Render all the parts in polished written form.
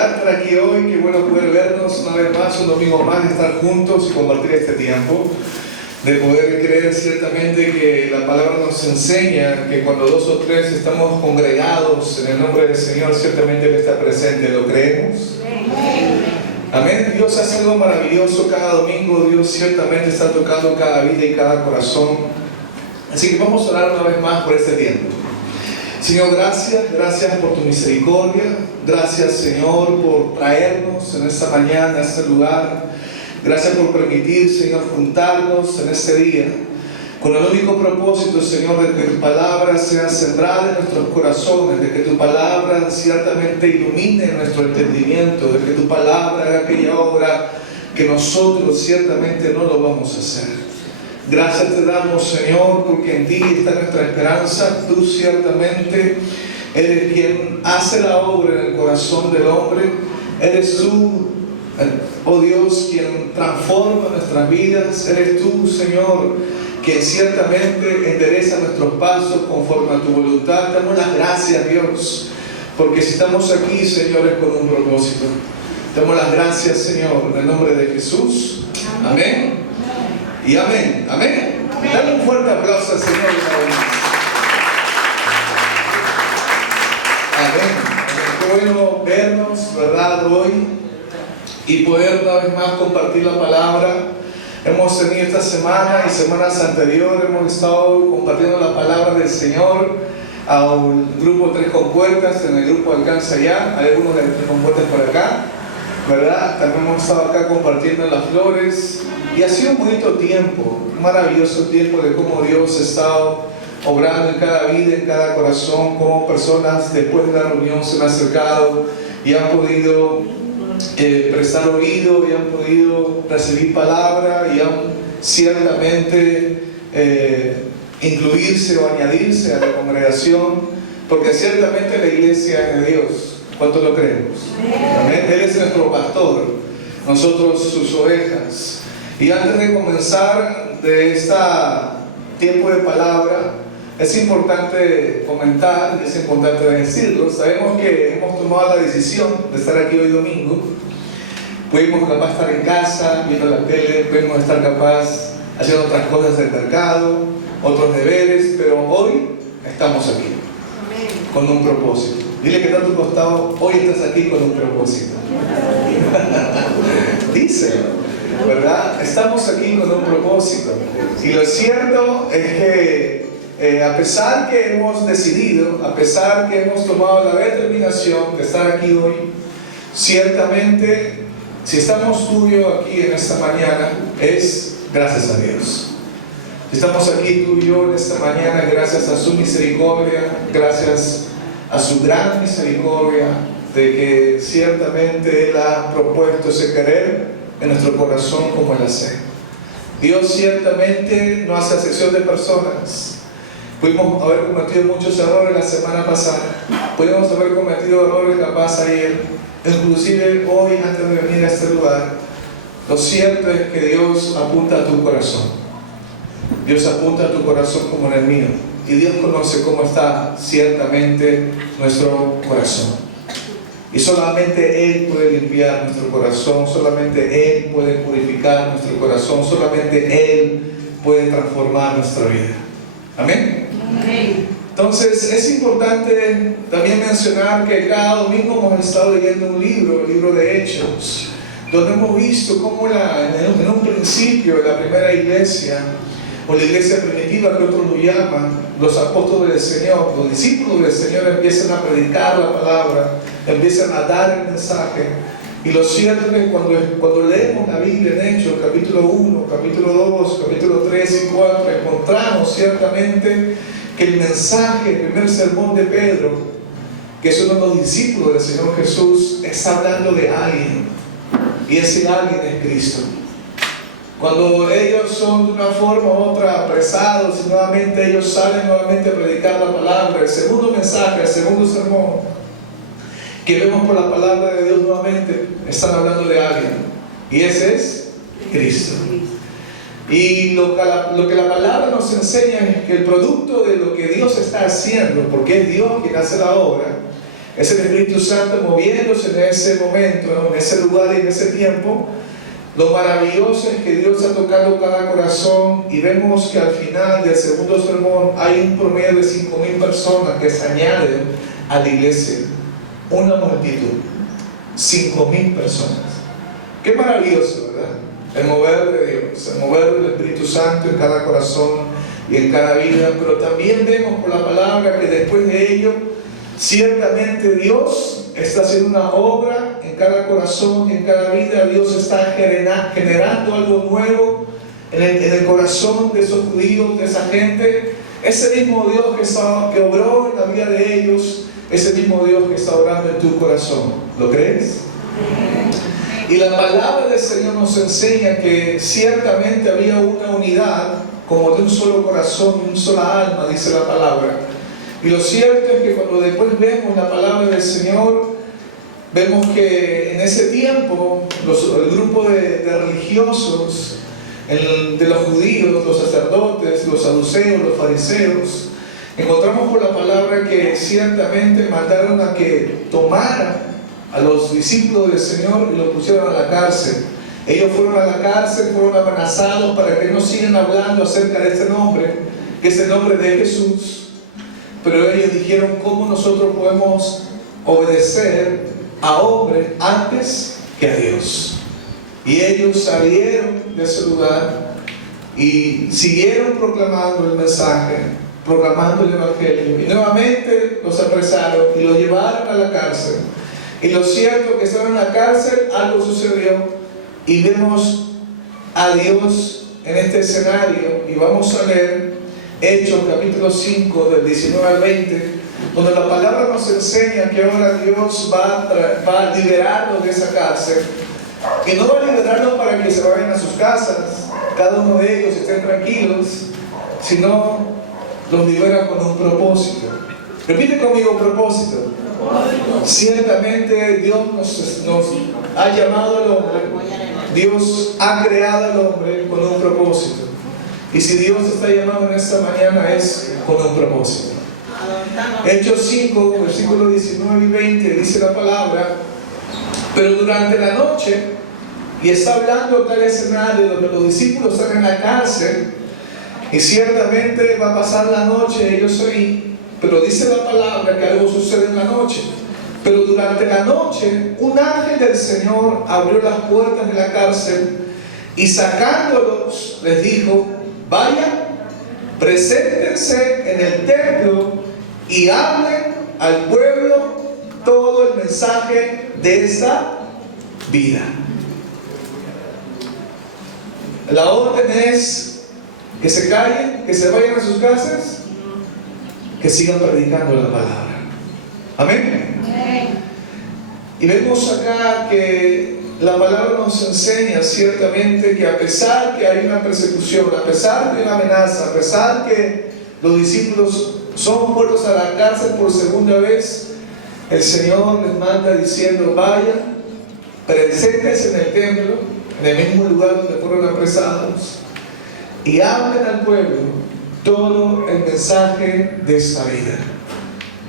¿verdad? Estar aquí hoy, qué bueno poder vernos una vez más, un domingo más, estar juntos y compartir este tiempo, de poder creer ciertamente que la palabra nos enseña que cuando dos o tres estamos congregados en el nombre del Señor, ciertamente Él está presente. ¿Lo creemos? Amén. Dios hace algo maravilloso cada domingo. Dios ciertamente está tocando cada vida y cada corazón. Así que vamos a orar una vez más por este tiempo. Señor, gracias por tu misericordia. Gracias, Señor, por traernos en esta mañana a este lugar. Gracias por permitir, Señor, juntarnos en este día con el único propósito, Señor, de que tu palabra sea sembrada en nuestros corazones, de que tu palabra ciertamente ilumine nuestro entendimiento, de que tu palabra haga aquella obra que nosotros ciertamente no lo vamos a hacer. Gracias te damos, Señor, porque en ti está nuestra esperanza. Tú ciertamente eres quien hace la obra en el corazón del hombre. Eres tú, oh Dios, quien transforma nuestras vidas. Eres tú, Señor, quien ciertamente endereza nuestros pasos conforme a tu voluntad. Damos las gracias, Dios, porque si estamos aquí, Señor, es con un propósito. Damos las gracias, Señor, en el nombre de Jesús. Amén. Y amén, amén. Dale un fuerte aplauso al Señor. Amén. Qué bueno vernos, ¿verdad? Hoy y poder una vez más compartir la palabra. Hemos tenido esta semana y semanas anteriores, hemos estado compartiendo la palabra del Señor al grupo Tres Compuertas, en el grupo Alcanza Ya. Hay algunos de Tres Compuertas por acá, ¿verdad? También hemos estado acá compartiendo en Las Flores. Y ha sido un bonito tiempo, un maravilloso tiempo de cómo Dios ha estado obrando en cada vida, en cada corazón, cómo personas después de la reunión se han acercado y han podido prestar oído y han podido recibir palabra y han ciertamente incluirse o añadirse a la congregación, porque ciertamente la iglesia es de Dios. ¿Cuánto lo creemos? Amén. Él es nuestro pastor, nosotros sus ovejas. Y antes de comenzar de este tiempo de palabra, es importante comentar, es importante decirlo. Sabemos que hemos tomado la decisión de estar aquí hoy domingo. Pudimos capaz estar en casa, viendo la tele, pudimos estar capaz haciendo otras cosas del mercado, otros deberes, pero hoy estamos aquí, con un propósito. Dile que está a tu costado, hoy estás aquí con un propósito. Dice, ¿verdad? Estamos aquí con un propósito. Y lo cierto es que a pesar que hemos decidido, a pesar que hemos tomado la determinación de estar aquí hoy, ciertamente, si estamos tú y yo aquí en esta mañana, es gracias a Dios. Si estamos aquí tú y yo en esta mañana, gracias a su misericordia, gracias a su gran misericordia, de que ciertamente Él ha propuesto ese querer en nuestro corazón como el hacer. Dios ciertamente no hace excepción de personas. Pudimos haber cometido muchos errores la semana pasada, pudimos haber cometido errores capaz ayer, inclusive hoy antes de venir a este lugar. Lo cierto es que Dios apunta a tu corazón. Dios apunta a tu corazón como en el mío, y Dios conoce cómo está ciertamente nuestro corazón. Y solamente Él puede limpiar nuestro corazón, solamente Él puede purificar nuestro corazón, solamente Él puede transformar nuestra vida. ¿Amén? Amén. Entonces es importante también mencionar que cada domingo hemos estado leyendo un libro, el libro de Hechos, donde hemos visto cómo en un principio la primera iglesia, o la iglesia primitiva que otros lo llaman, los apóstoles del Señor, los discípulos del Señor empiezan a predicar la palabra, empiezan a dar el mensaje. Y lo cierto es que cuando leemos la Biblia en Hechos, capítulo 1, capítulo 2, capítulo 3 y 4, encontramos ciertamente que el mensaje, el primer sermón de Pedro, que es uno de los discípulos del Señor Jesús, está hablando de alguien, y ese alguien es Cristo. Cuando ellos son de una forma u otra apresados y nuevamente ellos salen nuevamente a predicar la palabra, el segundo mensaje, el segundo sermón que vemos por la palabra de Dios nuevamente, están hablando de alguien, y ese es Cristo. Y lo que la palabra nos enseña es que el producto de lo que Dios está haciendo, porque es Dios quien hace la obra, Es el Espíritu Santo moviéndose en ese momento, ¿no? En ese lugar y en ese tiempo. Lo maravilloso es que Dios ha tocado cada corazón y vemos que al final del segundo sermón hay un promedio de 5,000 personas que se añaden a la iglesia. Una multitud. 5,000 personas. Qué maravilloso, ¿verdad? El mover de Dios, el mover del Espíritu Santo en cada corazón y en cada vida. Pero también vemos por la palabra que después de ello, ciertamente Dios está haciendo una obra en cada corazón y en cada vida. Dios está generando algo nuevo en el corazón de esos judíos, de esa gente. Ese mismo Dios que obró en la vida de ellos, ese mismo Dios que está obrando en tu corazón. ¿Lo crees? Y la palabra del Señor nos enseña que ciertamente había una unidad como de un solo corazón y una sola alma, dice la palabra. Y lo cierto es que cuando después vemos la palabra del Señor, vemos que en ese tiempo el grupo de religiosos, de los judíos, los sacerdotes, los saduceos, los fariseos, encontramos por la palabra que ciertamente mandaron a que tomaran a los discípulos del Señor y los pusieron a la cárcel. Ellos fueron a la cárcel, fueron amenazados para que no sigan hablando acerca de este nombre, que es el nombre de Jesús. Pero ellos dijeron: ¿cómo nosotros podemos obedecer a hombres antes que a Dios? Y ellos salieron de ese lugar y siguieron proclamando el mensaje, proclamando el evangelio. Y nuevamente los apresaron y los llevaron a la cárcel. Y lo cierto es que estaban en la cárcel, algo sucedió, y vemos a Dios en este escenario. Y vamos a leer Hechos capítulo 5 del 19 al 20, donde la palabra nos enseña que ahora Dios va a liberarlos de esa cárcel. Y no va a liberarlos para que se vayan a sus casas, cada uno de ellos estén tranquilos, sino los libera con un propósito. Repite conmigo: propósito. Ciertamente Dios nos ha llamado al hombre, Dios ha creado al hombre con un propósito. Y si Dios está llamando en esta mañana es con un propósito. Hechos 5, versículos 19 y 20 dice la palabra: pero durante la noche, y está hablando acá el escenario donde los discípulos están en la cárcel, y ciertamente va a pasar la noche ellos ahí. Pero dice la palabra que algo sucede en la noche. Pero durante la noche, un ángel del Señor abrió las puertas de la cárcel y sacándolos les dijo: vayan, preséntense en el templo y hablen al pueblo todo el mensaje de esta vida. La orden es que se callen, que se vayan a sus casas, que sigan predicando la palabra. Amén. Y vemos acá que la palabra nos enseña ciertamente que a pesar que hay una persecución, a pesar de una amenaza, a pesar que los discípulos son puestos a la cárcel por segunda vez, el Señor les manda diciendo: vayan, preséntense en el templo, en el mismo lugar donde fueron apresados, y hablen al pueblo todo el mensaje de esta vida.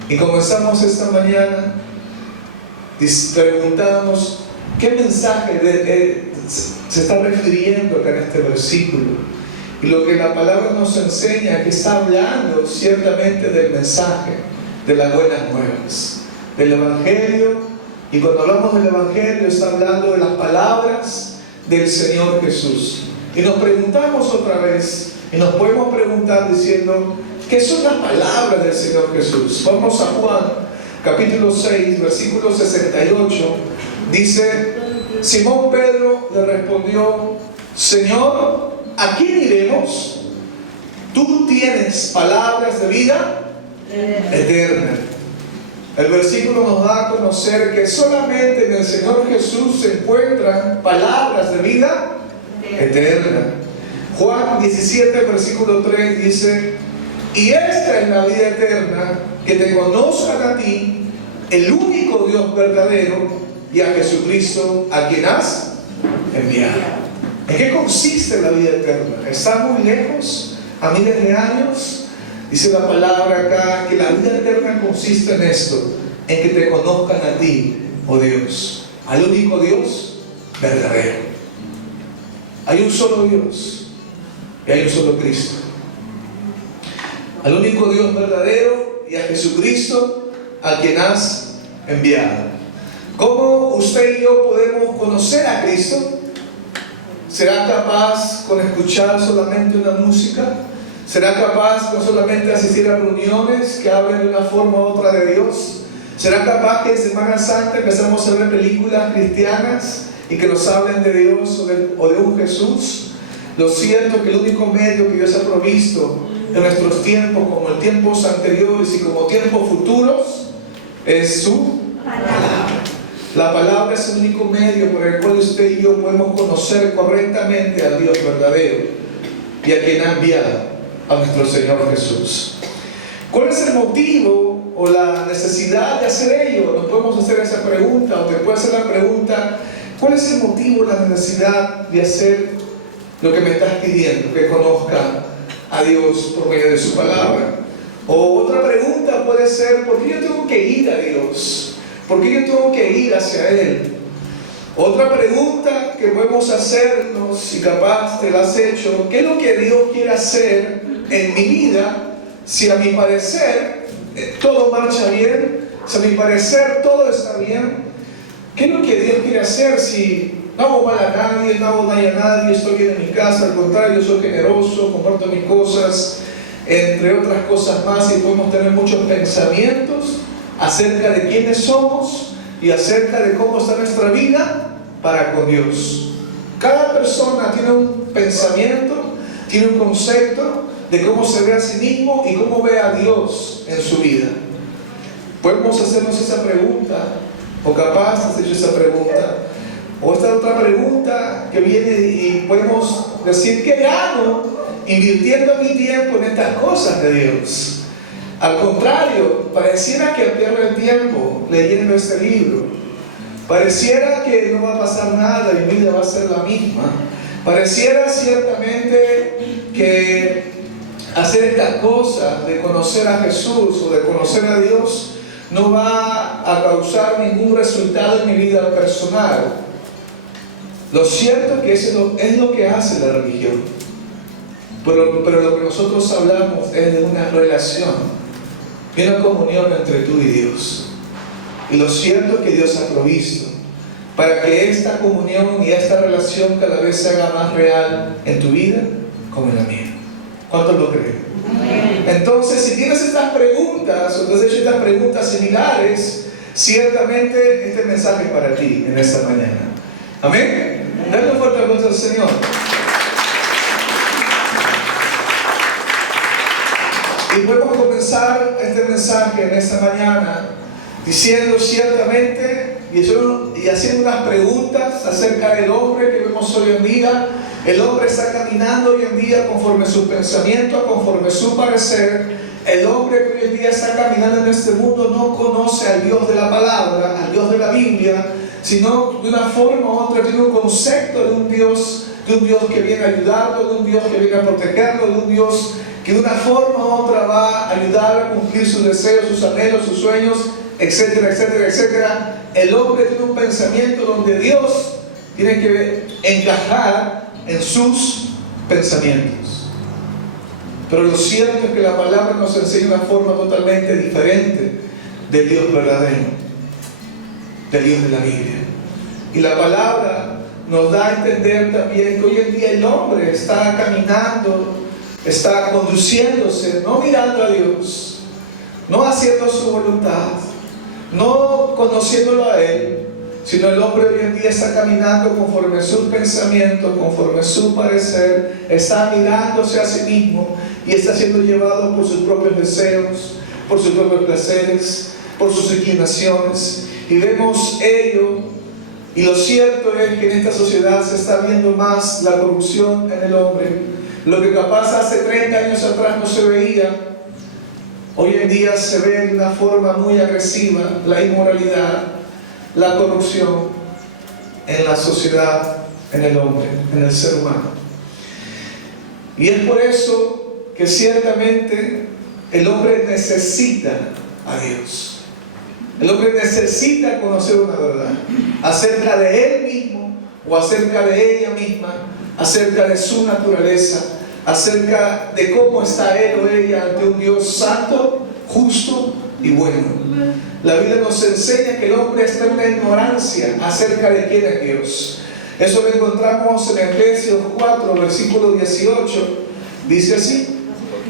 Y comenzamos esta mañana preguntándonos qué mensaje se está refiriendo acá en este versículo. Y lo que la palabra nos enseña es que está hablando ciertamente del mensaje de las buenas nuevas, del evangelio. Y cuando hablamos del evangelio está hablando de las palabras del Señor Jesús. Y nos preguntamos otra vez, y nos podemos preguntar diciendo: ¿qué son las palabras del Señor Jesús? Vamos a Juan, capítulo 6, versículo 68. Dice: Simón Pedro le respondió: Señor, ¿a quién iremos? Tú tienes palabras de vida eterna. El versículo nos da a conocer que solamente en el Señor Jesús se encuentran palabras de vida eterna. Juan 17, versículo 3 dice: y esta es la vida eterna, que te conozcan a ti, el único Dios verdadero, y a Jesucristo, a quien has enviado. ¿En qué consiste la vida eterna? ¿Está muy lejos, a miles de años? Dice la palabra acá que la vida eterna consiste en esto: en que te conozcan a ti, oh Dios, al único Dios verdadero. Hay un solo Dios y hay un solo Cristo. Al único Dios verdadero y a Jesucristo, a quien has enviado. ¿Cómo usted y yo podemos conocer a Cristo? ¿Será capaz con escuchar solamente una música? ¿Será capaz con solamente asistir a reuniones que hablen de una forma u otra de Dios? ¿Será capaz que en Semana Santa empezamos a ver películas cristianas y que nos hablen de Dios o de un Jesús? Lo cierto es que el único medio que Dios ha provisto en nuestros tiempos, como en tiempos anteriores y como tiempos futuros, es su palabra. La palabra es el único medio por el cual usted y yo podemos conocer correctamente al Dios verdadero y a quien ha enviado, a nuestro Señor Jesús. ¿Cuál es el motivo o la necesidad de hacer ello? Nos podemos hacer esa pregunta, o te puede hacer la pregunta: ¿cuál es el motivo o la necesidad de hacer lo que me estás pidiendo? Que conozca a Dios por medio de su palabra. O otra pregunta puede ser: ¿por qué yo tengo que ir a Dios? ¿Por qué yo tengo que ir hacia Él? Otra pregunta que podemos hacernos, si capaz te la has hecho: ¿qué es lo que Dios quiere hacer en mi vida si a mi parecer todo marcha bien? Si a mi parecer todo está bien. ¿Qué es lo que Dios quiere hacer si no hago mal a nadie, no hago daño a nadie, estoy bien en mi casa, al contrario, soy generoso, comparto mis cosas, entre otras cosas más? Y podemos tener muchos pensamientos acerca de quiénes somos y acerca de cómo está nuestra vida para con Dios. Cada persona tiene un pensamiento, tiene un concepto de cómo se ve a sí mismo y cómo ve a Dios en su vida. Podemos hacernos esa pregunta, o capaz has hecho esa pregunta, o esta otra pregunta que viene y podemos decir: ¿qué gano invirtiendo mi tiempo en estas cosas de Dios? Al contrario, pareciera que pierdo el tiempo leyendo este libro. Pareciera que no va a pasar nada, mi vida va a ser la misma. Pareciera ciertamente que hacer estas cosas de conocer a Jesús o de conocer a Dios no va a causar ningún resultado en mi vida personal. Lo cierto es que eso es lo que hace la religión. Pero lo que nosotros hablamos es de una relación, de una comunión entre tú y Dios. Y lo cierto es que Dios ha provisto para que esta comunión y esta relación cada vez se haga más real en tu vida como en la mía. ¿Cuántos lo creen? Entonces, si tienes estas preguntas, o te has hecho estas preguntas similares, ciertamente este mensaje es para ti en esta mañana. Amén. Dale un fuerte aplauso al Señor. Y podemos comenzar este mensaje en esta mañana diciendo ciertamente y haciendo unas preguntas acerca del hombre que vemos hoy en día. El hombre está caminando hoy en día conforme sus pensamientos, conforme su parecer. El hombre que hoy en día está caminando en este mundo no conoce al Dios de la palabra, al Dios de la Biblia, sino de una forma u otra tiene un concepto de un Dios que viene a ayudarlo, de un Dios que viene a protegerlo, de un Dios que de una forma u otra va a ayudar a cumplir sus deseos, sus anhelos, sus sueños, etcétera, etcétera, etcétera. El hombre tiene un pensamiento donde Dios tiene que encajar en sus pensamientos. Pero lo cierto es que la palabra nos enseña una forma totalmente diferente del Dios verdadero, del Dios de la Biblia. Y la palabra nos da a entender también que hoy en día el hombre está caminando, está conduciéndose, no mirando a Dios, no haciendo su voluntad, no conociéndolo a Él, sino el hombre hoy en día está caminando conforme sus pensamientos, conforme su parecer, está mirándose a sí mismo y está siendo llevado por sus propios deseos, por sus propios placeres, por sus inclinaciones. Y vemos ello, y lo cierto es que en esta sociedad se está viendo más la corrupción en el hombre. Lo que capaz hace 30 años atrás no se veía, hoy en día se ve de una forma muy agresiva la inmoralidad, la corrupción en la sociedad, en el hombre, en el ser humano. Y es por eso que ciertamente el hombre necesita a Dios. El hombre necesita conocer una verdad acerca de él mismo o acerca de ella misma, acerca de su naturaleza, acerca de cómo está él o ella ante un Dios santo, justo y bueno. La Biblia nos enseña que el hombre está en una ignorancia acerca de quién es Dios. Eso lo encontramos en Efesios 4, versículo 18. Dice así: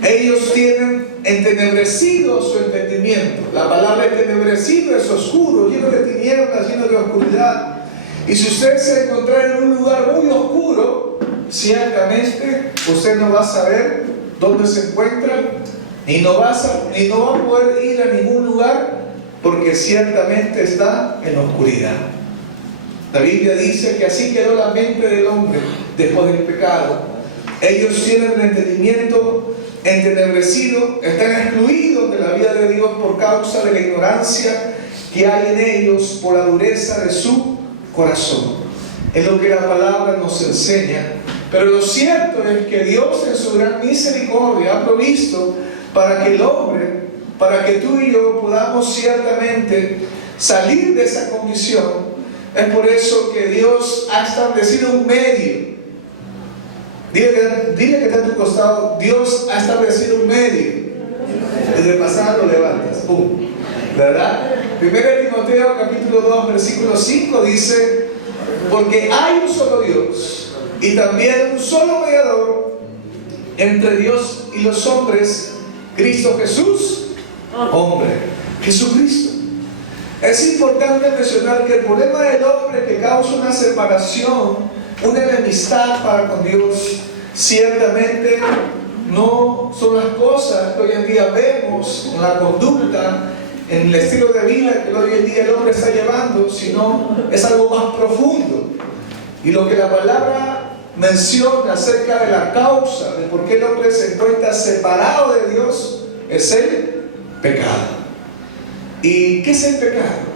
ellos tienen entenebrecido su entendimiento. La palabra entenebrecido es oscuro, lleno de tinieblas, lleno de oscuridad. Y si usted se encuentra en un lugar muy oscuro, ciertamente usted no va a saber dónde se encuentra y no va a poder ir a ningún lugar, porque ciertamente está en la oscuridad. La Biblia dice que así quedó la mente del hombre después del pecado. Ellos tienen el entendimiento entenebrecido, están excluidos de la vida de Dios por causa de la ignorancia que hay en ellos, por la dureza de su corazón. Es lo que la palabra nos enseña. Pero lo cierto es que Dios en su gran misericordia ha provisto para que el hombre, para que tú y yo podamos ciertamente salir de esa condición. Es por eso que Dios ha establecido un medio. Dile que está a tu costado: Dios ha establecido un medio. Desde pasado lo levantas. ¡Pum! ¿Verdad? 1 Timoteo capítulo 2 versículo 5 dice: porque hay un solo Dios y también un solo mediador entre Dios y los hombres, Cristo Jesús, hombre, Jesucristo. Es importante mencionar que el problema del hombre que causa una separación, una enemistad para con Dios, ciertamente no son las cosas que hoy en día vemos en la conducta, en el estilo de vida que hoy en día el hombre está llevando, sino es algo más profundo. Y lo que la palabra menciona acerca de la causa de por qué el hombre se encuentra separado de Dios es el pecado. ¿Y qué es el pecado?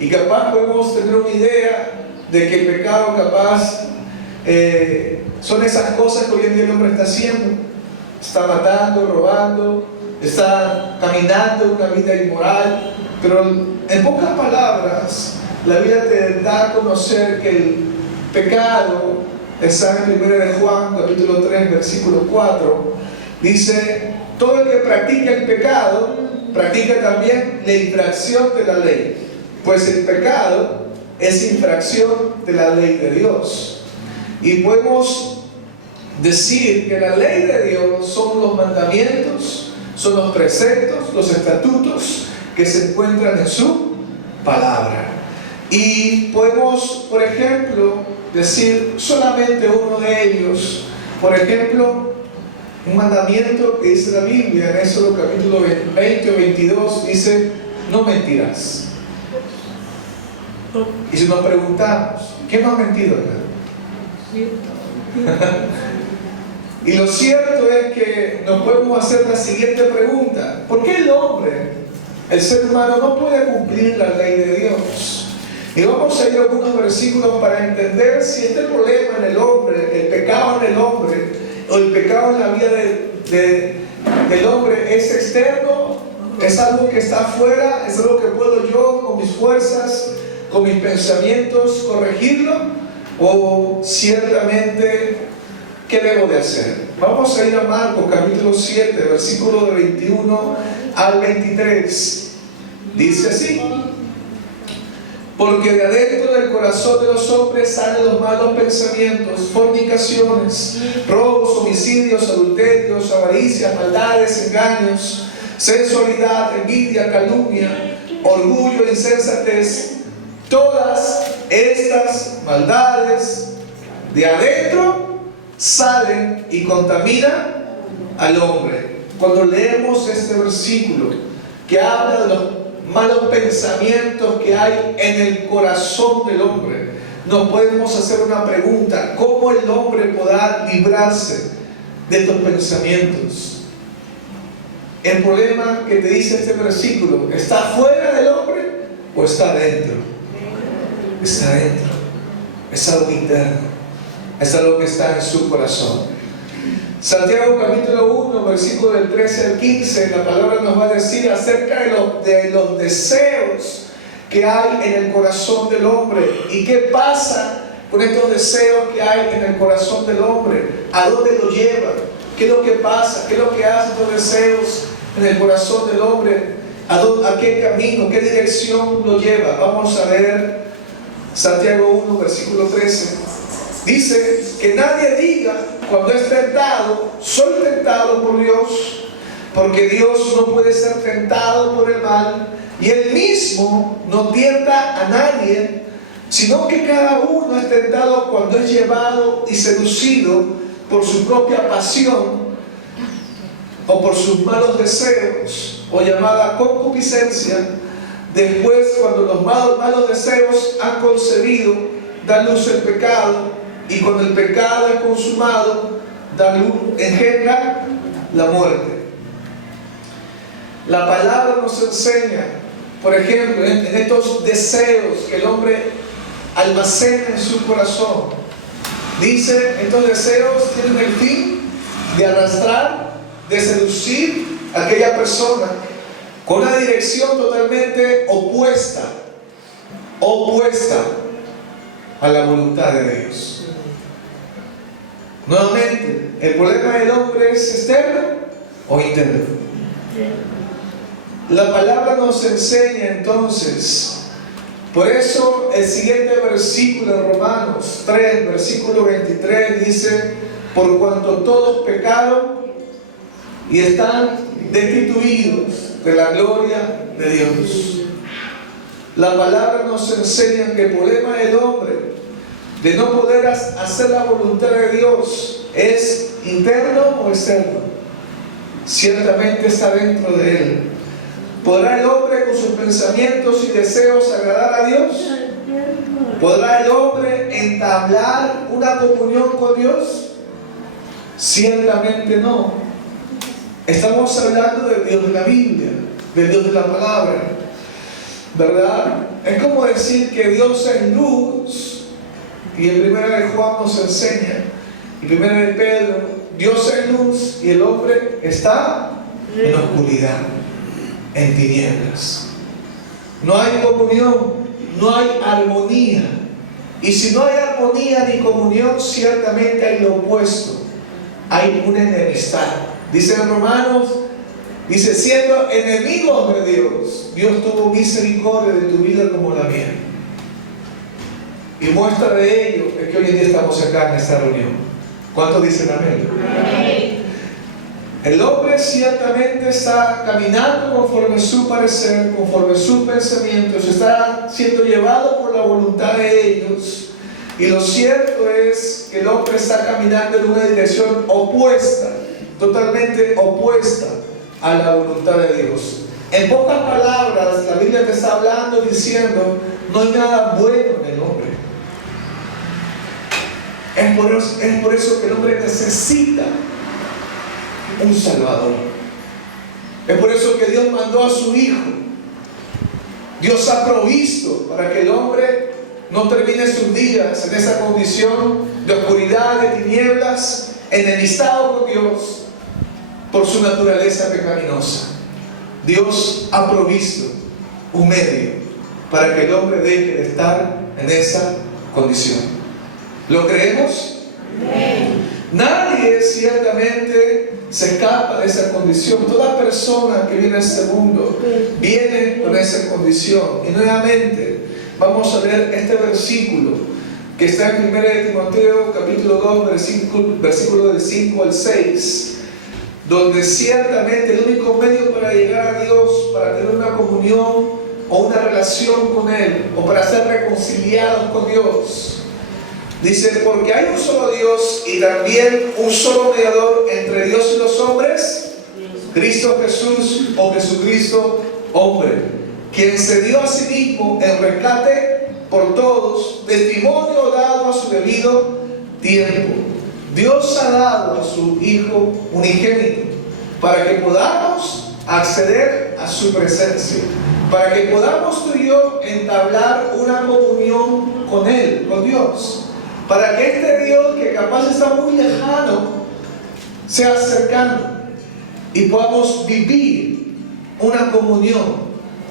Y capaz podemos tener una idea de que el pecado capaz son esas cosas que hoy en día el hombre está haciendo. Está matando, robando, está caminando una vida inmoral. Pero en pocas palabras, la Biblia te da a conocer que el pecado está en 1 de Juan, capítulo 3, versículo 4. Dice: todo el que practica el pecado practica también la infracción de la ley, pues el pecado es infracción de la ley de Dios. Y podemos decir que la ley de Dios son los mandamientos, son los preceptos, los estatutos que se encuentran en su palabra. Y podemos, por ejemplo, decir solamente uno de ellos. Por ejemplo, un mandamiento que dice la Biblia en Éxodo capítulo 20 o 22, dice: no mentirás. Y si nos preguntamos, ¿qué no ha mentido, hermano? Y lo cierto es que nos podemos hacer la siguiente pregunta: ¿por qué el hombre, el ser humano, no puede cumplir la ley de Dios? Y vamos a ir a algunos versículos para entender si este problema en el hombre, el pecado en el hombre, o el pecado en la vida del hombre, es externo, es algo que está afuera, es algo que puedo yo con mis fuerzas, con mis pensamientos corregirlo, o ciertamente, ¿qué debo de hacer? Vamos a ir a Marcos capítulo 7, versículo de 21 al 23. Dice así: porque de adentro del corazón de los hombres salen los malos pensamientos, fornicaciones, robos, homicidios, adulterios, avaricias, maldades, engaños, sensualidad, envidia, calumnia, orgullo, insensatez. Todas estas maldades de adentro salen y contaminan al hombre. Cuando leemos este versículo que habla de los malos pensamientos que hay en el corazón del hombre, nos podemos hacer una pregunta: ¿cómo el hombre podrá librarse de estos pensamientos? El problema que te dice este versículo, ¿está fuera del hombre o está dentro? Está dentro. Es algo interno, es algo que está en su corazón. Santiago capítulo 1, versículo del 13 al 15, la palabra nos va a decir acerca de los deseos que hay en el corazón del hombre. ¿Y qué pasa con estos deseos que hay en el corazón del hombre? ¿A dónde lo llevan? ¿Qué es lo que pasa? ¿Qué es lo que hacen estos deseos en el corazón del hombre? ¿A qué camino, qué dirección lo lleva? Vamos a ver Santiago 1, versículo 13. Dice que nadie diga cuando es tentado, soy tentado por Dios, porque Dios no puede ser tentado por el mal, y Él mismo no tienta a nadie, sino que cada uno es tentado cuando es llevado y seducido por su propia pasión o por sus malos deseos, o llamada concupiscencia. Después, cuando los malos deseos han concebido, da luz el pecado, y cuando el pecado es consumado, engendra la muerte. La palabra nos enseña, por ejemplo, en estos deseos que el hombre almacena en su corazón. Dice, estos deseos tienen el fin de arrastrar, de seducir a aquella persona con una dirección totalmente opuesta a la voluntad de Dios. Nuevamente, ¿el problema del hombre es externo o interno? La palabra nos enseña entonces. Por eso el siguiente versículo de Romanos 3, versículo 23 dice: por cuanto todos pecaron y están destituidos de la gloria de Dios. La palabra nos enseña que el problema del hombre de no poder hacer la voluntad de Dios es interno o externo. Ciertamente está dentro de él. ¿Podrá el hombre con sus pensamientos y deseos agradar a Dios? ¿Podrá el hombre entablar una comunión con Dios? Ciertamente no. Estamos hablando del Dios de la Biblia, del Dios de la palabra, ¿verdad? Es como decir que Dios es luz, y en Primera de Juan nos enseña, y Primera de Pedro, Dios es luz y el hombre está en oscuridad, en tinieblas. No hay comunión, no hay armonía. Y si no hay armonía ni comunión, ciertamente hay lo opuesto. Hay una enemistad. Dice en Romanos, dice, siendo enemigos de Dios, Dios tuvo misericordia de tu vida como la mía. Y muestra de ello es que hoy en día estamos acá en esta reunión. ¿Cuántos dicen amén? Amén. El hombre ciertamente está caminando conforme su parecer, conforme sus pensamientos, está siendo llevado por la voluntad de ellos. Y lo cierto es que el hombre está caminando en una dirección opuesta, totalmente opuesta a la voluntad de Dios. En pocas palabras, la Biblia te está hablando diciendo, no hay nada bueno en el hombre. Es por eso que el hombre necesita un Salvador. Es por eso que Dios mandó a su Hijo. Dios ha provisto para que el hombre no termine sus días en esa condición de oscuridad, de tinieblas, enemistado con Dios por su naturaleza pecaminosa. Dios ha provisto un medio para que el hombre deje de estar en esa condición. ¿Lo creemos? Amén. Nadie ciertamente se escapa de esa condición. Toda persona que viene a este mundo viene con esa condición. Y nuevamente vamos a leer este versículo que está en 1 Timoteo capítulo 2 versículo del 5 al 6, donde ciertamente el único medio para llegar a Dios, para tener una comunión o una relación con Él, o para ser reconciliados con Dios, dice, porque hay un solo Dios y también un solo mediador entre Dios y los hombres, Cristo Jesús o Jesucristo hombre, quien se dio a sí mismo en rescate por todos, testimonio dado a su debido tiempo. Dios ha dado a su Hijo unigénito para que podamos acceder a su presencia, para que podamos tú y yo entablar una comunión con Él, con Dios. Para que este Dios, que capaz está muy lejano, sea cercano y podamos vivir una comunión,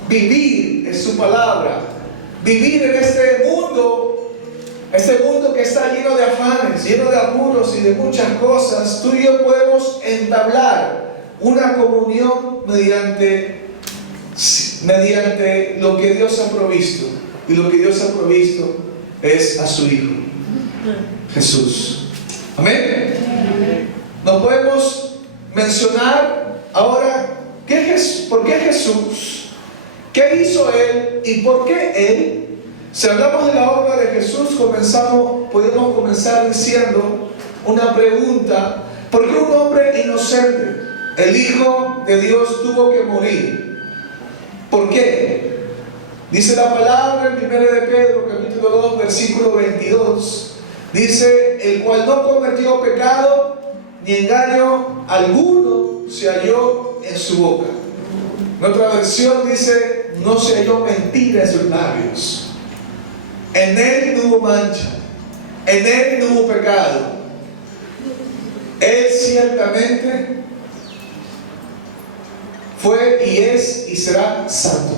vivir en su palabra, vivir en este mundo que está lleno de afanes, lleno de apuros y de muchas cosas. Tú y yo podemos entablar una comunión mediante lo que Dios ha provisto. Y lo que Dios ha provisto es a su Hijo, Jesús. Amén. No podemos mencionar ahora por qué Jesús, qué hizo Él y por qué Él. Si hablamos de la obra de Jesús, podemos comenzar diciendo una pregunta: ¿por qué un hombre inocente, el Hijo de Dios, tuvo que morir? ¿Por qué? Dice la palabra en 1 de Pedro, capítulo 2, versículo 22. Dice: el cual no cometió pecado, ni engaño alguno se halló en su boca. En otra versión dice: no se halló mentira en sus labios. En él no hubo mancha, en él no hubo pecado. Él ciertamente fue y es y será santo.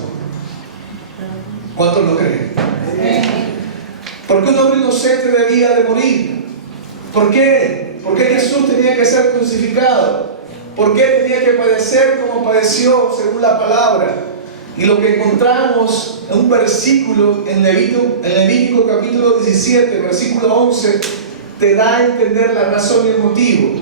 ¿Cuántos lo creen? ¿Por qué un hombre inocente debía de morir? ¿Por qué? ¿Por qué Jesús tenía que ser crucificado? ¿Por qué tenía que padecer como padeció según la palabra? Y lo que encontramos en un versículo en Levítico capítulo 17, versículo 11, te da a entender la razón y el motivo.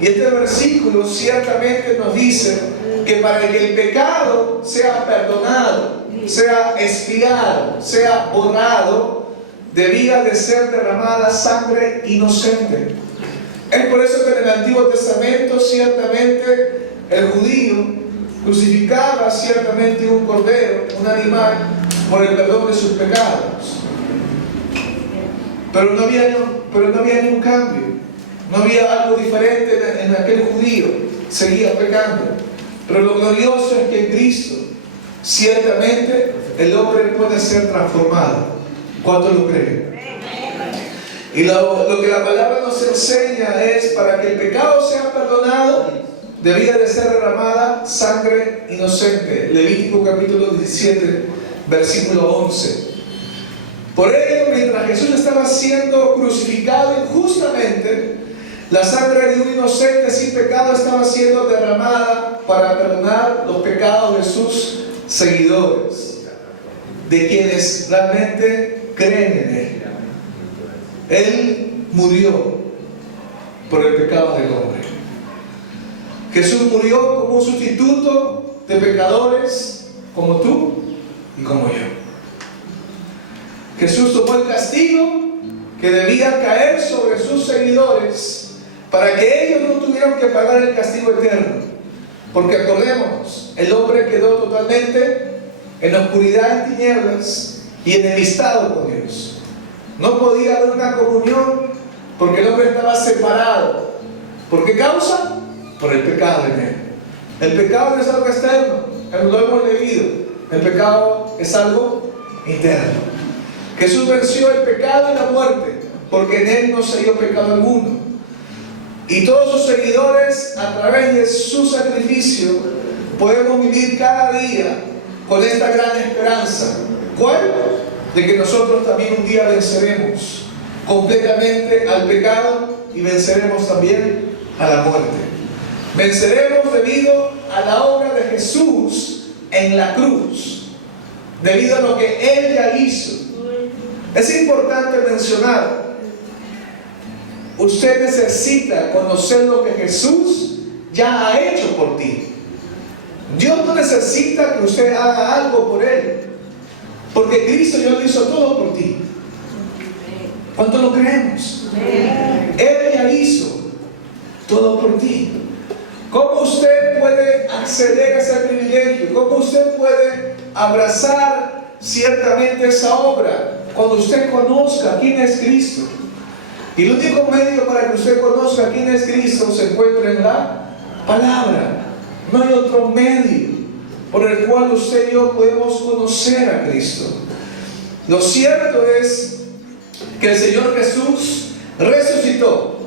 Y este versículo ciertamente nos dice que para que el pecado sea perdonado, sea expiado, sea borrado, debía de ser derramada sangre inocente. Es por eso que en el Antiguo Testamento ciertamente el judío crucificaba ciertamente un cordero, un animal, por el perdón de sus pecados. Pero no había ningún cambio. No había algo diferente en aquel judío. Seguía pecando. Pero lo glorioso es que en Cristo ciertamente el hombre puede ser transformado. ¿Cuántos lo creen? Y lo que la palabra nos enseña es: para que el pecado sea perdonado, debía de ser derramada sangre inocente. Levítico capítulo 17, versículo 11. Por ello, mientras Jesús estaba siendo crucificado injustamente, la sangre de un inocente sin pecado estaba siendo derramada para perdonar los pecados de sus seguidores, de quienes realmente creen en Él. Él murió por el pecado del hombre. Jesús murió como un sustituto de pecadores como tú y como yo. Jesús tomó el castigo que debía caer sobre sus seguidores para que ellos no tuvieran que pagar el castigo eterno. Porque acordémonos, el hombre quedó totalmente en la oscuridad, en tinieblas y enemistado con Dios. No podía haber una comunión porque el hombre estaba separado. ¿Por qué causa? Por el pecado en él. El pecado no es algo externo, lo hemos leído. El pecado es algo interno. Jesús venció el pecado y la muerte, porque en él no se dio pecado alguno. Y todos sus seguidores, a través de su sacrificio, podemos vivir cada día con esta gran esperanza. ¿Cuál? De que nosotros también un día venceremos completamente al pecado y venceremos también a la muerte. Venceremos debido a la obra de Jesús en la cruz, debido a lo que Él ya hizo. Es importante mencionar, usted necesita conocer lo que Jesús ya ha hecho por ti. Dios no necesita que usted haga algo por Él, porque Cristo ya lo hizo todo por ti. ¿Cuánto lo creemos? Él ya hizo todo por ti. ¿Cómo usted puede acceder a ese privilegio? ¿Cómo usted puede abrazar ciertamente esa obra? Cuando usted conozca quién es Cristo. Y el único medio para que usted conozca quién es Cristo se encuentra en la palabra. No hay otro medio por el cual usted y yo podemos conocer a Cristo. Lo cierto es que el Señor Jesús resucitó.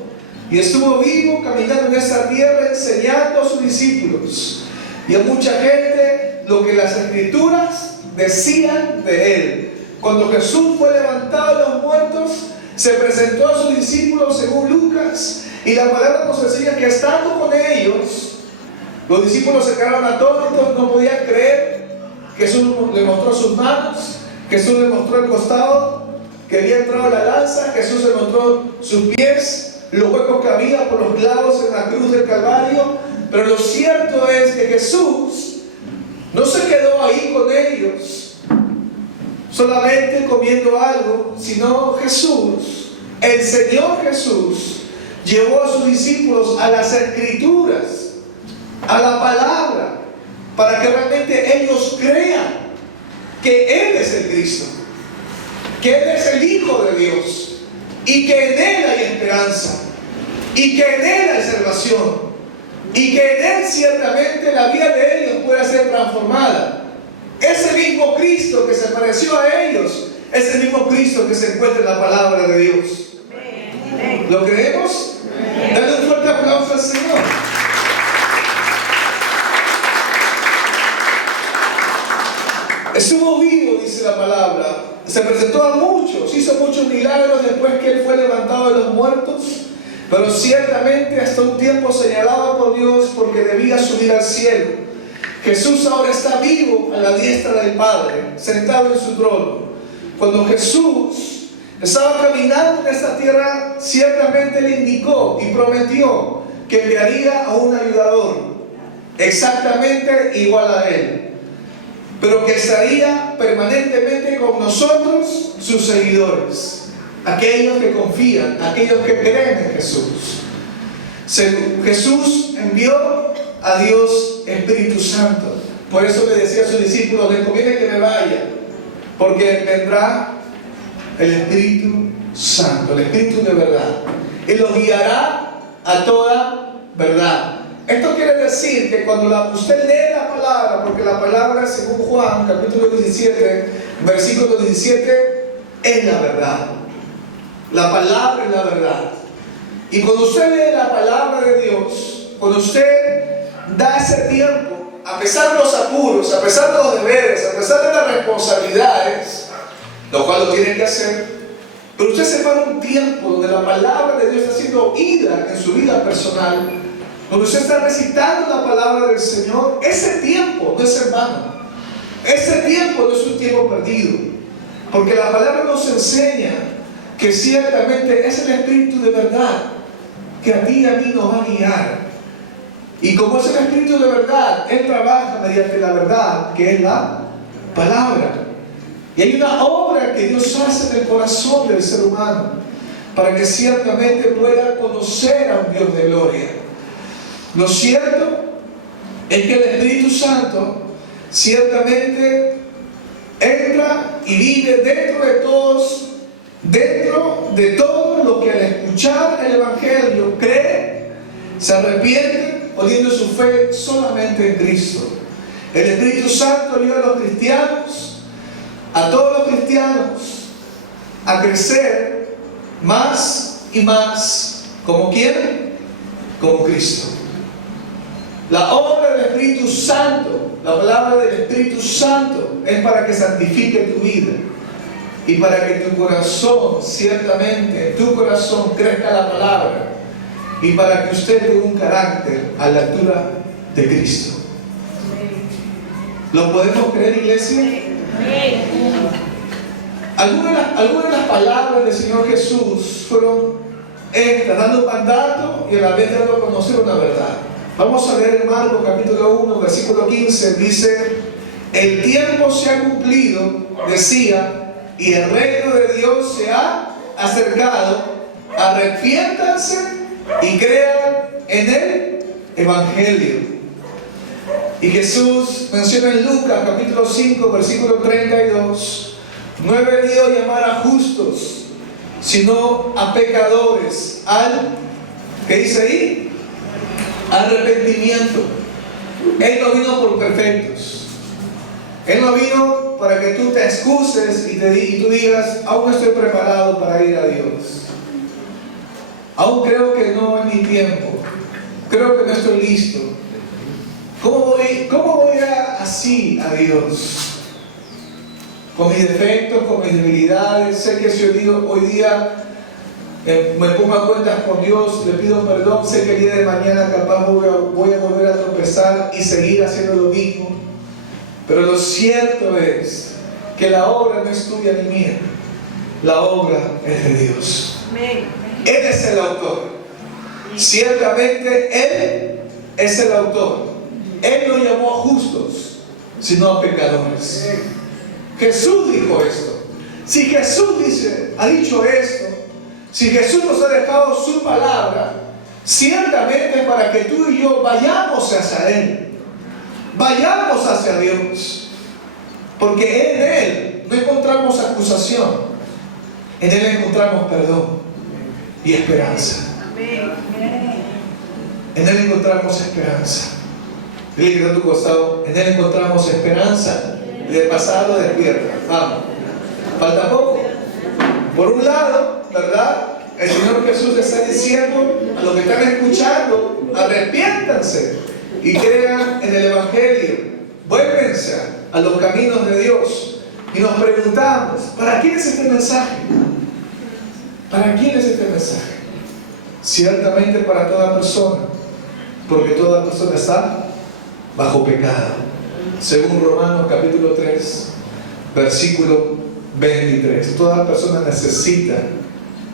Y estuvo vivo caminando en esta tierra enseñando a sus discípulos y a mucha gente lo que las escrituras decían de él. Cuando Jesús fue levantado de los muertos, se presentó a sus discípulos según Lucas, y la palabra nos enseña que estando con ellos, los discípulos se quedaron atónitos, no podían creer. Jesús le mostró sus manos, Jesús le mostró el costado que había entrado la lanza, Jesús le mostró sus pies, los huecos que había por los clavos en la cruz del Calvario. Pero lo cierto es que Jesús no se quedó ahí con ellos solamente comiendo algo, sino Jesús, el Señor Jesús, llevó a sus discípulos a las Escrituras, a la palabra, para que realmente ellos crean que Él es el Cristo, que Él es el Hijo de Dios, y que en Él hay esperanza, y que en Él hay salvación, y que en Él ciertamente la vida de ellos pueda ser transformada. Ese mismo Cristo que se pareció a ellos es el mismo Cristo que se encuentra en la palabra de Dios. ¿Lo creemos? Dale un fuerte aplauso al Señor. Estuvo vivo, dice la palabra. Se presentó a muchos, hizo muchos milagros después que Él fue levantado de los muertos. Pero ciertamente hasta un tiempo señalado por Dios, porque debía subir al cielo. Jesús ahora está vivo a la diestra del Padre, sentado en su trono. Cuando Jesús estaba caminando en esta tierra, ciertamente le indicó y prometió que enviaría a un ayudador exactamente igual a Él, pero que estaría permanentemente con nosotros, sus seguidores, aquellos que confían, aquellos que creen en Jesús. Jesús envió a Dios Espíritu Santo. Por eso le decía a sus discípulos: les conviene que me vaya, porque vendrá el Espíritu Santo, el Espíritu de verdad. Él los guiará a toda verdad. Esto quiere decir que cuando usted lee la palabra, porque la palabra, según Juan, capítulo 17, versículo 17, es la verdad. La palabra es la verdad. Y cuando usted lee la palabra de Dios, cuando usted da ese tiempo, a pesar de los apuros, a pesar de los deberes, a pesar de las responsabilidades, lo cual lo tiene que hacer, pero usted separa un tiempo donde la palabra de Dios está siendo oída en su vida personal, donde usted está recitando la palabra del Señor, ese tiempo no es en vano. Ese tiempo no es un tiempo perdido, porque la palabra nos enseña que ciertamente es el Espíritu de verdad que a ti y a mí nos va a guiar. Y como es el Espíritu de verdad, Él trabaja mediante la verdad, que es la palabra. Y hay una obra que Dios hace en el corazón del ser humano para que ciertamente pueda conocer a un Dios de gloria. Lo cierto es que el Espíritu Santo ciertamente entra y vive dentro de todo lo que al escuchar el Evangelio cree, se arrepiente, poniendo su fe solamente en Cristo. El Espíritu Santo ayuda a los cristianos, a todos los cristianos, a crecer más y más. ¿Como quién? Como Cristo. La obra del Espíritu Santo, la palabra del Espíritu Santo, es para que santifique tu vida y para que tu corazón, ciertamente, en tu corazón crezca la palabra, y para que usted tenga un carácter a la altura de Cristo. ¿Lo podemos creer, iglesia? Algunas de las palabras del Señor Jesús fueron estas, dando un mandato y a la vez dando a conocer una verdad. Vamos a leer en Marcos capítulo 1, versículo 15, dice: el tiempo se ha cumplido, decía, y el reino de Dios se ha acercado. Arrepiéntanse y crean en el Evangelio. Y Jesús menciona en Lucas capítulo 5, versículo 32: no he venido a llamar a justos, sino a pecadores ¿qué dice ahí? Arrepentimiento. Él no vino por perfectos. Él no vino para que tú te excuses y tú digas: aún no estoy preparado para ir a Dios. Aún creo que no es mi tiempo. Creo que no estoy listo. ¿Cómo voy así a Dios? Con mis defectos, con mis debilidades. Sé que si hoy día me pongo a cuentas con Dios, le pido perdón, sé que el día de mañana capaz voy a volver a tropezar y seguir haciendo lo mismo. Pero lo cierto es que la obra no es tuya ni mía. La obra es de Dios. Él es el autor. Ciertamente Él es el autor. Él no llamó a justos, sino a pecadores. Jesús dijo esto. Si Jesús ha dicho esto, si Jesús nos ha dejado su palabra, ciertamente para que tú y yo vayamos hacia Él, vayamos hacia Dios, porque en Él no encontramos acusación, en Él encontramos perdón y esperanza. En Él encontramos esperanza. Dile que está a tu costado, en Él encontramos esperanza de pasado despierta. Vamos, falta poco. Por un lado, ¿verdad? El Señor Jesús le está diciendo a los que están escuchando: arrepiéntanse y crean en el Evangelio, vuélvense a los caminos de Dios. Y nos preguntamos: ¿para quién es este mensaje? ¿Para quién es este mensaje? Ciertamente para toda persona, porque toda persona está bajo pecado, según Romanos capítulo 3 versículo 23. Toda persona necesita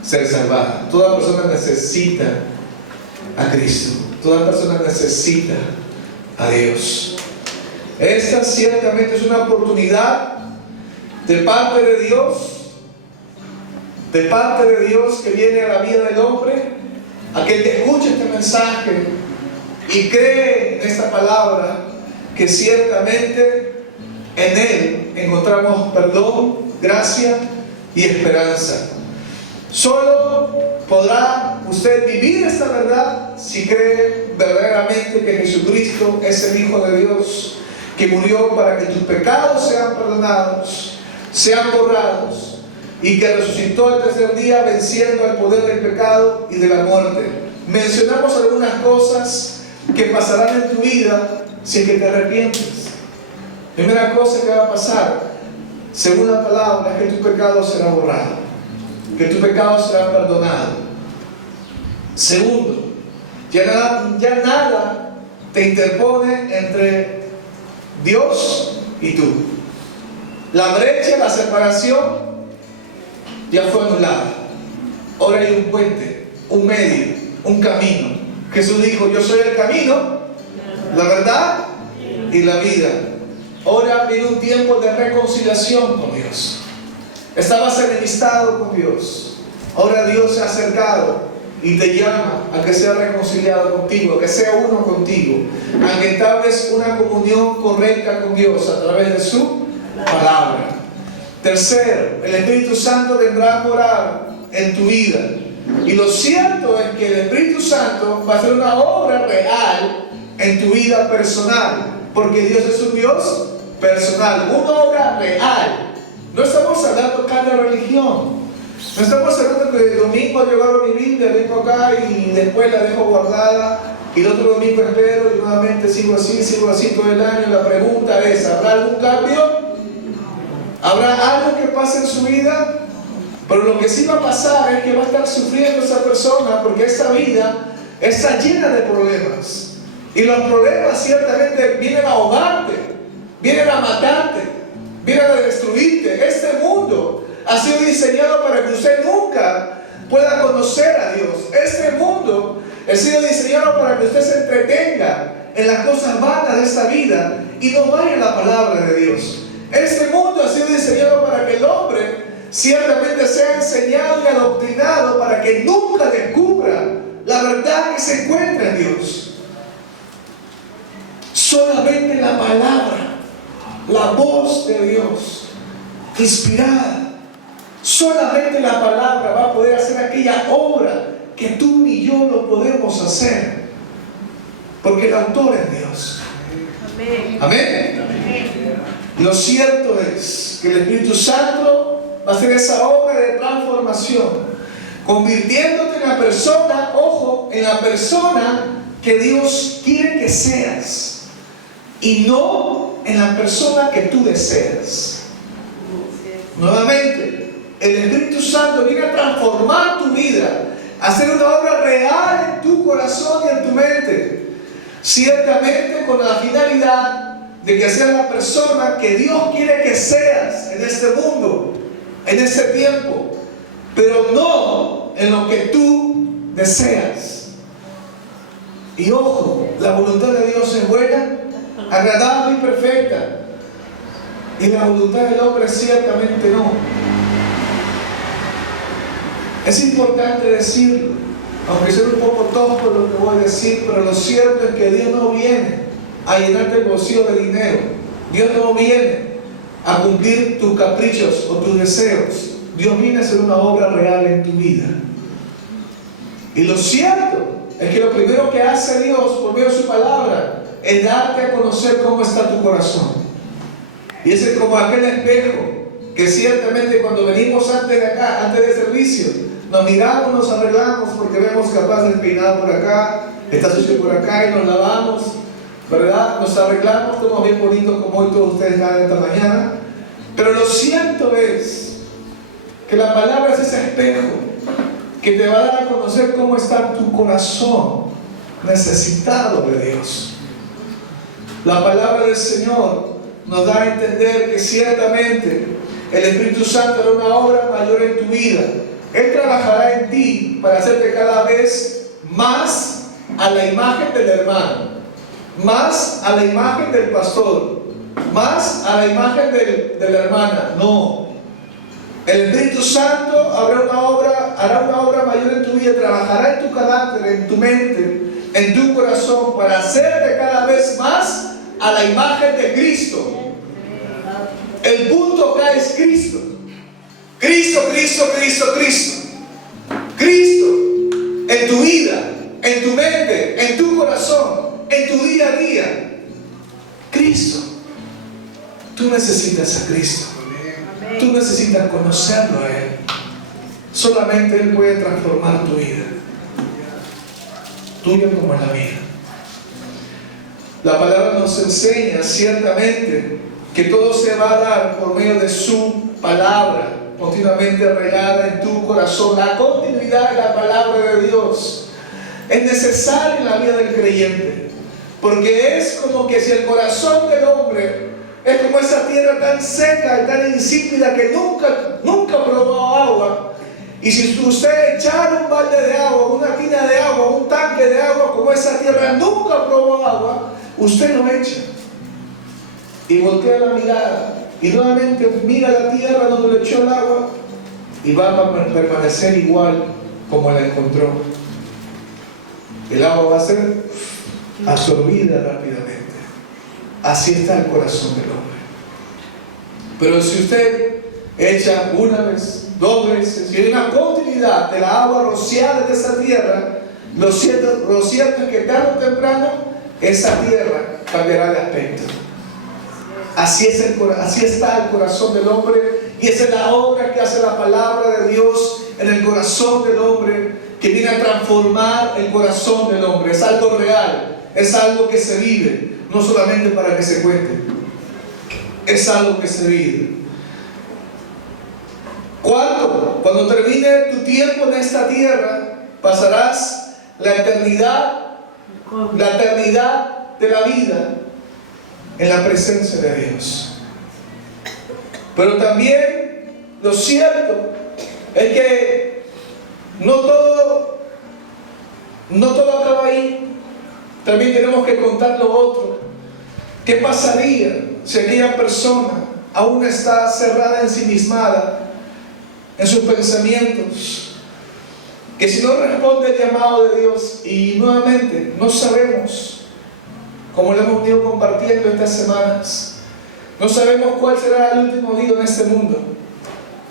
ser salvada. Toda persona necesita a Cristo. Toda persona necesita a Dios. Esta ciertamente es una oportunidad de parte de Dios, que viene a la vida del hombre. Aquel que escucha este mensaje y cree en esta palabra, que ciertamente en Él encontramos perdón, gracia y esperanza. Solo podrá usted vivir esta verdad si cree verdaderamente que Jesucristo es el Hijo de Dios, que murió para que tus pecados sean perdonados, sean borrados, y que resucitó el tercer día venciendo el poder del pecado y de la muerte. Mencionamos algunas cosas que pasarán en tu vida si es que te arrepientes. Primera cosa que va a pasar, según la palabra, es que tu pecado será borrado, que tu pecado será perdonado. Segundo, ya nada te interpone entre Dios y tú. La brecha, la separación ya fue anulada. Ahora hay un puente, un medio, un camino. Jesús dijo: yo soy el camino, la verdad y la vida. Ahora viene un tiempo de reconciliación con Dios. Estabas enemistado con Dios. Ahora Dios se ha acercado y te llama a que sea reconciliado contigo, a que sea uno contigo, a que entables una comunión correcta con Dios a través de su palabra. Tercero, el Espíritu Santo vendrá a morar en tu vida. Y lo cierto es que el Espíritu Santo va a hacer una obra real en tu vida personal, porque Dios es un Dios personal, una obra real. No estamos hablando acá de religión. No estamos hablando que el domingo llevo mi Biblia, vengo acá y después la dejo guardada y el otro domingo espero y nuevamente sigo así todo el año. La pregunta es: ¿habrá algún cambio? ¿Habrá algo que pase en su vida? Pero lo que sí va a pasar es que va a estar sufriendo esa persona, porque esta vida está llena de problemas. Y los problemas ciertamente vienen a ahogarte, vienen a matarte, vienen a destruirte. Este mundo ha sido diseñado para que usted nunca pueda conocer a Dios. Este mundo ha sido diseñado para que usted se entretenga en las cosas vanas de esta vida y no vaya en la palabra de Dios. Este mundo ha sido diseñado para que el hombre ciertamente sea enseñado y adoctrinado para que nunca descubra la verdad que se encuentra en Dios. Solamente la palabra, la voz de Dios, inspirada, solamente la palabra va a poder hacer aquella obra que tú ni yo no podemos hacer, porque el autor es Dios. Amén. Amén. Lo cierto es que el Espíritu Santo va a hacer esa obra de transformación. convirtiéndote en la persona, ojo, en la persona que Dios quiere que seas y no en la persona que tú deseas. Nuevamente, el Espíritu Santo viene a transformar tu vida, a hacer una obra real en tu corazón y en tu mente, ciertamente con la finalidad de que seas la persona que Dios quiere que seas en este mundo, en este tiempo, pero no en lo que tú deseas. Y ojo, la voluntad de Dios es buena, agradable y perfecta, y la voluntad del hombre ciertamente no. Es importante decirlo, aunque sea un poco tosco lo que voy a decir, pero lo cierto es que Dios no viene a llenarte el bolsillo de dinero. Dios no viene a cumplir tus caprichos o tus deseos. Dios viene a hacer una obra real en tu vida. Y lo cierto es que lo primero que hace Dios por medio de su palabra es darte a conocer cómo está tu corazón. Y ese es como aquel espejo que ciertamente cuando venimos antes de acá, antes del servicio, nos miramos, nos arreglamos porque vemos capaz de peinar por acá, está sucio por acá y nos lavamos, ¿verdad? Nos arreglamos, estamos bien bonitos como hoy todos ustedes están esta mañana. Pero lo cierto es que la palabra es ese espejo que te va a dar a conocer cómo está tu corazón necesitado de Dios. La palabra del Señor nos da a entender que ciertamente el Espíritu Santo hará una obra mayor en tu vida. Él trabajará en ti para hacerte cada vez más a la imagen del hermano, más a la imagen del pastor, más a la imagen de la hermana. No. El Espíritu Santo hará una obra mayor en tu vida, trabajará en tu carácter, en tu mente, en tu corazón, para hacerte cada vez más a la imagen de Cristo. El punto acá es Cristo. Cristo, Cristo, Cristo, Cristo. Cristo en tu vida, en tu mente, en tu corazón, en tu día a día. Cristo. Tú necesitas a Cristo. Tú necesitas conocerlo a Él. Solamente Él puede transformar tu vida, tuya como la mía. La palabra nos enseña ciertamente que todo se va a dar por medio de su palabra, continuamente regada en tu corazón. La continuidad de la palabra de Dios es necesaria en la vida del creyente, porque es como que si el corazón del hombre es como esa tierra tan seca y tan insípida que nunca probó agua. Y si usted echara un balde de agua, una tina de agua, un tanque de agua, como esa tierra nunca probó agua, usted lo echa y voltea la mirada y nuevamente mira la tierra donde le echó el agua y va a permanecer igual como la encontró. El agua va a ser absorbida rápidamente. Así está el corazón del hombre. Pero si usted echa una vez, dos veces, y hay una continuidad de la agua rociada de esa tierra, lo cierto es que tarde o temprano esa tierra cambiará de aspecto. Así está el corazón del hombre, y esa es la obra que hace la palabra de Dios en el corazón del hombre, que viene a transformar el corazón del hombre. Es algo real, es algo que se vive, no solamente para que se cuente, es algo que se vive. Cuando termine tu tiempo en esta tierra, pasarás la eternidad de la vida en la presencia de Dios. Pero también lo cierto es que no todo acaba ahí. También tenemos que contar lo otro. ¿Qué pasaría si aquella persona aún está cerrada, ensimismada en sus pensamientos? Que si no responde el llamado de Dios, y nuevamente no sabemos, como lo hemos venido compartiendo estas semanas, no sabemos cuál será el último día en este mundo.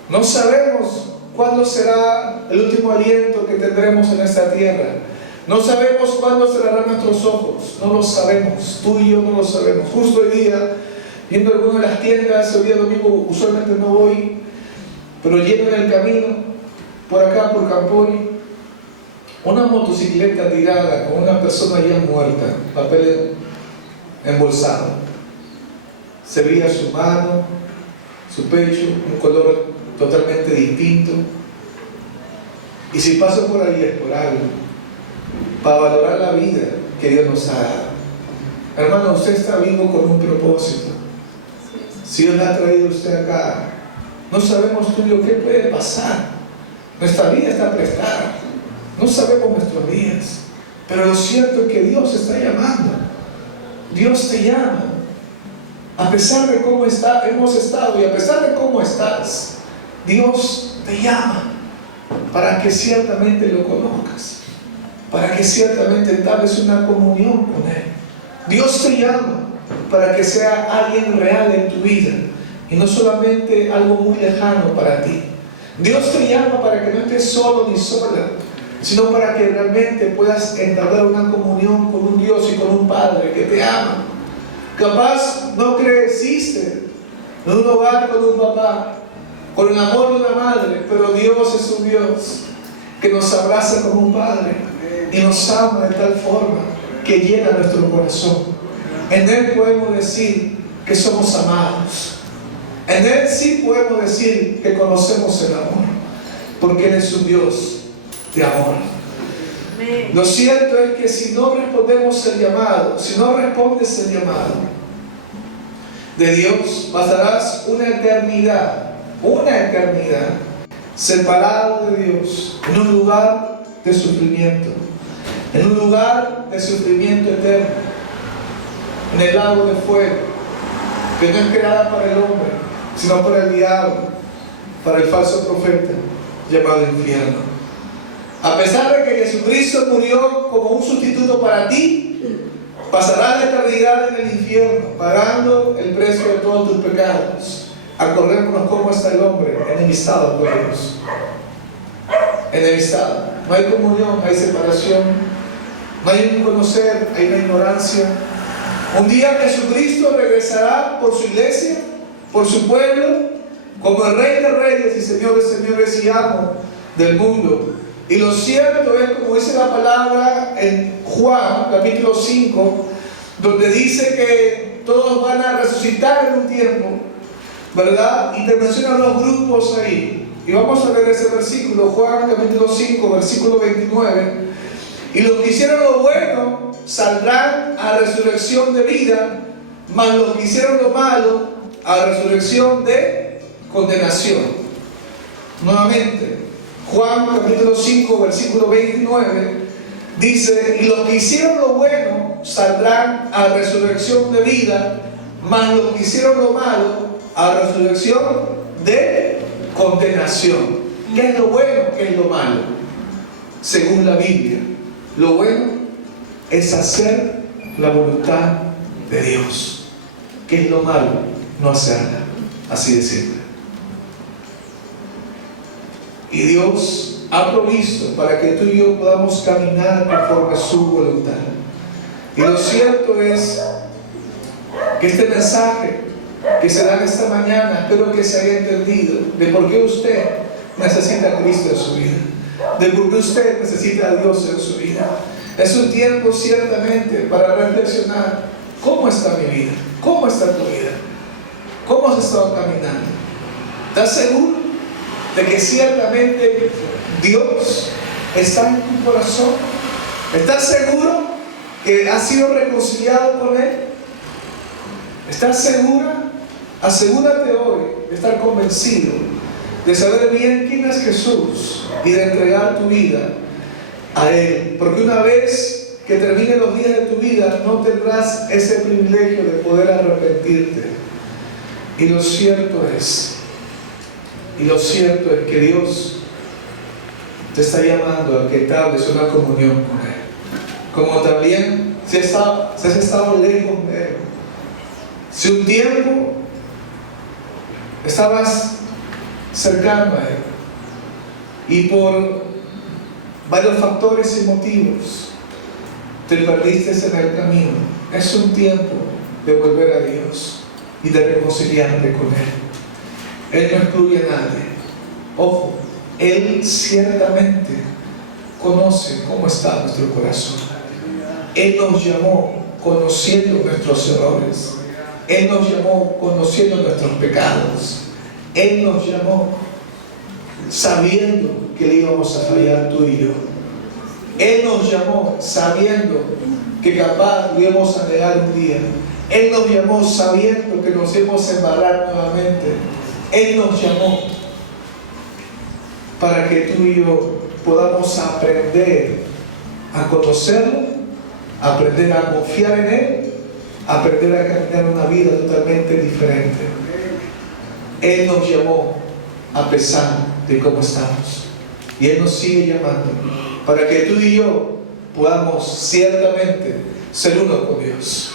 No sabemos cuándo será el último aliento que tendremos en esta tierra. No sabemos cuándo cerrarán nuestros ojos. No lo sabemos. Tú y yo no lo sabemos. Justo hoy día, viendo algunas de las tiendas, hoy día domingo usualmente no voy, pero yendo en el camino, por acá, por Campoy, una motocicleta tirada con una persona ya muerta, papel embolsado. Se veía su mano, su pecho, un color totalmente distinto. Y si paso por ahí es por algo, para valorar la vida que Dios nos ha dado. Hermano, usted está vivo con un propósito. Si Dios le ha traído a usted acá, no sabemos tú y yo qué puede pasar. Nuestra vida está prestada. No sabemos nuestros días. Pero lo cierto es que Dios está llamando. Dios te llama. A pesar de cómo hemos estado y a pesar de cómo estás, Dios te llama para que ciertamente lo conozcas, para que ciertamente entables una comunión con Él. Dios te llama para que sea alguien real en tu vida y no solamente algo muy lejano para ti. Dios te llama para que no estés solo ni sola, sino para que realmente puedas entablar una comunión con un Dios y con un Padre que te ama. Capaz no creciste en un hogar con un papá, con el amor de una madre, pero Dios es un Dios que nos abraza como un Padre y nos ama de tal forma que llena nuestro corazón. En Él podemos decir que somos amados. En Él sí podemos decir que conocemos el amor, porque Él es un Dios de amor. Lo cierto es que si no respondemos el llamado, si no respondes el llamado de Dios, pasarás una eternidad separado de Dios, en un lugar de sufrimiento, eterno, en el lago de fuego, que no es creada para el hombre, sino para el diablo, para el falso profeta, llamado infierno. A pesar de que Jesucristo murió como un sustituto para ti, pasarás la eternidad en el infierno, pagando el precio de todos tus pecados. Acordémonos cómo está el hombre, enemistado con Dios. Enemistado. No hay comunión, hay separación. No hay un conocer, hay una ignorancia. Un día Jesucristo regresará por su iglesia, por su pueblo, como el Rey de Reyes y Señor de Señores y Amo del mundo. Y lo cierto es, como dice la palabra en Juan, capítulo 5, donde dice que todos van a resucitar en un tiempo, ¿verdad? Y te mencionan los grupos ahí. Y vamos a ver ese versículo, Juan capítulo 5, versículo 29. Y los que hicieron lo bueno saldrán a resurrección de vida, mas los que hicieron lo malo a resurrección de condenación. Nuevamente, Juan capítulo 5, versículo 29 dice: y los que hicieron lo bueno saldrán a resurrección de vida, mas los que hicieron lo malo a resurrección de condenación. ¿Qué es lo bueno? ¿Qué es lo malo? Según la Biblia, lo bueno es hacer la voluntad de Dios. ¿Qué es lo malo? No hacerla. Así de simple. Y Dios ha provisto para que tú y yo podamos caminar conforme a su voluntad. Y lo cierto es que este mensaje que se da en esta mañana, espero que se haya entendido de por qué usted necesita a Cristo en su vida, de por qué usted necesita a Dios en su vida. Es un tiempo ciertamente para reflexionar: ¿cómo está mi vida? ¿Cómo está tu vida? ¿Cómo has estado caminando? ¿Estás seguro de que ciertamente Dios está en tu corazón? ¿Estás seguro que has sido reconciliado con Él? ¿Estás segura? Asegúrate hoy de estar convencido, de saber bien quién es Jesús y de entregar tu vida a Él. Porque una vez que terminen los días de tu vida, no tendrás ese privilegio de poder arrepentirte. Y lo cierto es que Dios te está llamando a que entables una comunión con Él. Como también si has estado lejos de Él. Si un tiempo estabas cercano a Él y por varios factores y motivos te perdiste en el camino, es un tiempo de volver a Dios y de reconciliarte con Él. Él no excluye a nadie. Ojo, Él ciertamente conoce cómo está nuestro corazón. Él nos llamó conociendo nuestros errores. Él nos llamó conociendo nuestros pecados. Él nos llamó sabiendo que le íbamos a fallar tú y yo. Él nos llamó sabiendo que capaz lo íbamos a negar un día. Él nos llamó sabiendo que nos íbamos a embarrar nuevamente. Él nos llamó para que tú y yo podamos aprender a conocerlo, aprender a confiar en Él, aprender a caminar una vida totalmente diferente. Él nos llamó a pesar de cómo estamos. Y Él nos sigue llamando para que tú y yo podamos ciertamente ser uno con Dios.